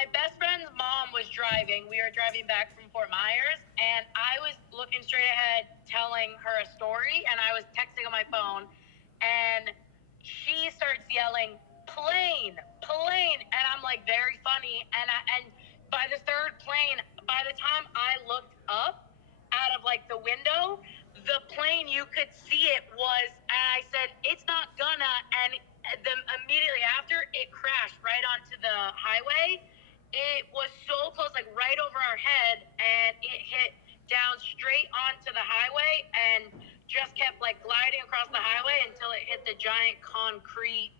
my best friend's mom was driving. We were driving back from Fort Myers, and I was looking straight ahead, telling her a story, and I was texting on my phone, and she starts yelling, "Plane, plane," and I'm like, very funny, and by the third plane, by the time I looked up out of like the window, the plane, you could see it was, and I said, "It's not gonna," and then immediately after, it crashed right onto the highway. It was so close, like right over our head, and it hit down straight onto the highway and just kept like gliding across the highway until it hit the giant concrete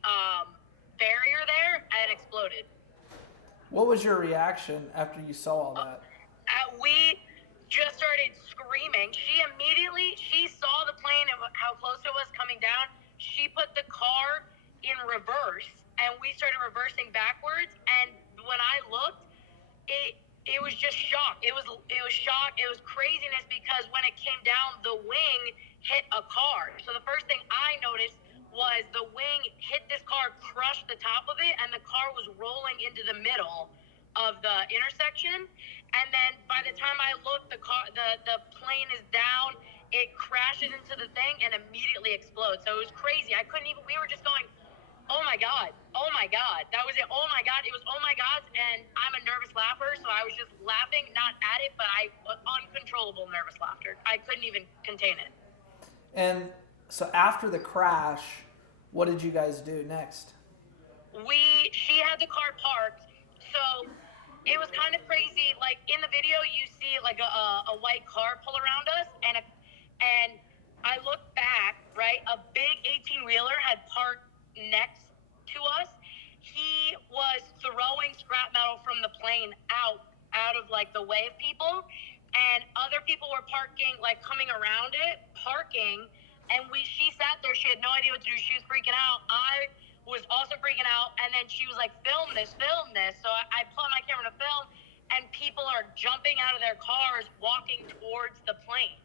barrier there and exploded. What was your reaction after you saw all that? We just started screaming. She saw the plane and how close it was coming down. She put the car in reverse, and we started reversing backwards. And when I looked, it was just shock. It was shock. It was craziness because when it came down, the wing hit a car. So the first thing I noticed was the wing hit this car, crushed the top of it, and the car was rolling into the middle of the intersection. And then by the time I looked, the plane is down. It crashes into the thing and immediately explodes. So it was crazy. I couldn't even. We were just going, "Oh my god! Oh my god!" That was it. Oh my god! It was oh my god, and I'm a nervous laugher, so I was just laughing, not at it, but I was uncontrollable nervous laughter. I couldn't even contain it. And so after the crash, what did you guys do next? She had the car parked, so it was kind of crazy. Like in the video, you see like a white car pull around us, and I looked back, right? A big 18-wheeler had parked next to us. He was throwing scrap metal from the plane out of like the way of people, and other people were parking, like coming around it, parking. And she sat there. She had no idea what to do. She was freaking out. I was also freaking out. And then she was like, "Film this, film this." So I pull out my camera to film, and people are jumping out of their cars, walking towards the plane.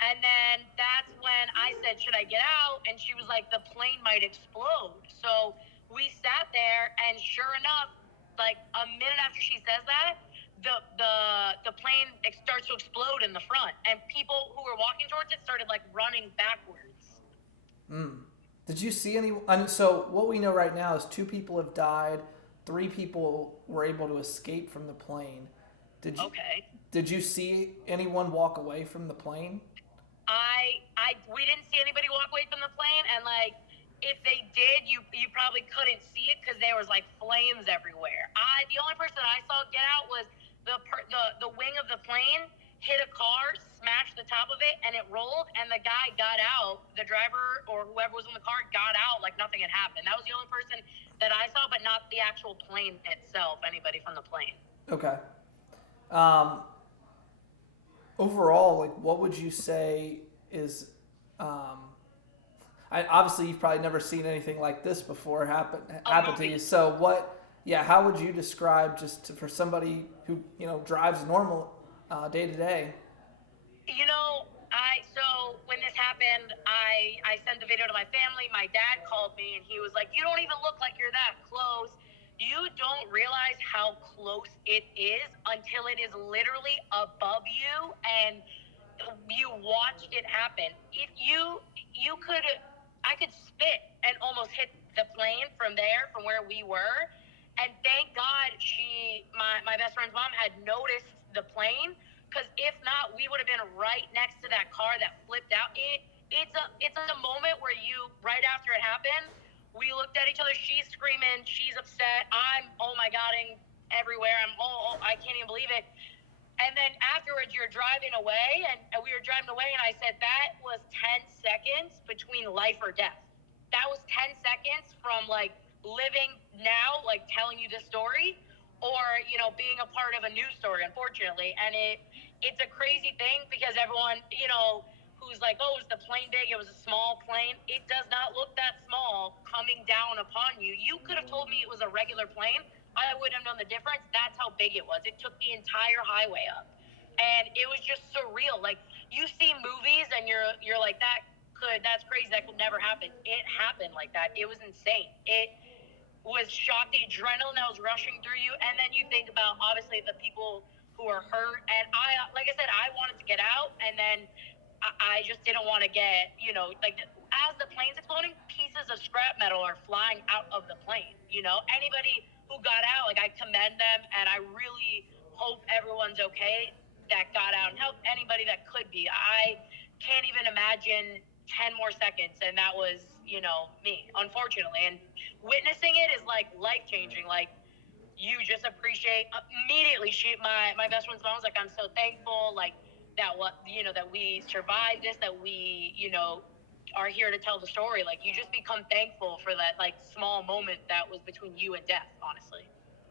And then that's when I said, "Should I get out?" And she was like, "The plane might explode." So we sat there, and sure enough, like a minute after she says that, the plane starts to explode in the front, and people who were walking towards it started like running backwards. Mm. Did you see any? I mean, so what we know right now is 2 people have died. 3 people were able to escape from the plane. Did you? Okay. Did you see anyone walk away from the plane? We didn't see anybody walk away from the plane, and like if they did, you probably couldn't see it because there was like flames everywhere. The only person I saw get out was the wing of the plane hit a car, smashed the top of it, and it rolled, and the guy got out. The driver or whoever was in the car got out like nothing had happened. That was the only person that I saw, but not the actual plane itself. Anybody from the plane. Okay. Um, Overall, like, what would you say is? Obviously, you've probably never seen anything like this before happen to you. So, what? Yeah, how would you describe for somebody who drives normal day to day? So when this happened, I sent the video to my family. My dad called me and he was like, "You don't even look like you're that close. You don't realize how close it is until it is literally above you and you watched it happen. If you could, I could spit and almost hit the plane from there, from where we were. And thank God my best friend's mom had noticed the plane, because if not, we would have been right next to that car that flipped out. It's a moment where right after it happened, we looked at each other. She's screaming, she's upset. I'm oh my godding everywhere. I can't even believe it. And then afterwards, you're driving away, and we were driving away, and I said, that was 10 seconds between life or death. That was 10 seconds from, like, living now, like, telling you this story, or, being a part of a news story, unfortunately. And it's a crazy thing because everyone, who's like, "Oh, is the plane big? It was a small plane." It does not look that small coming down upon you. You could have told me it was a regular plane. I wouldn't have known the difference. That's how big it was. It took the entire highway up. And it was just surreal. Like, you see movies and you're like, that's crazy. That could never happen. It happened like that. It was insane. was shocked, the adrenaline that was rushing through you, and then you think about obviously the people who are hurt. And I, like I said, I wanted to get out, and then I just didn't want to get, like as the plane's exploding, pieces of scrap metal are flying out of the plane. Anybody who got out, like I commend them, and I really hope everyone's okay that got out, and help anybody that could be. I can't even imagine 10 more seconds, and that was, me, unfortunately. And witnessing it is like life changing. Like, you just appreciate immediately. My best friend's mom was like, I'm so thankful, like that we survived this, that we, are here to tell the story. Like, you just become thankful for that, like, small moment that was between you and death, honestly.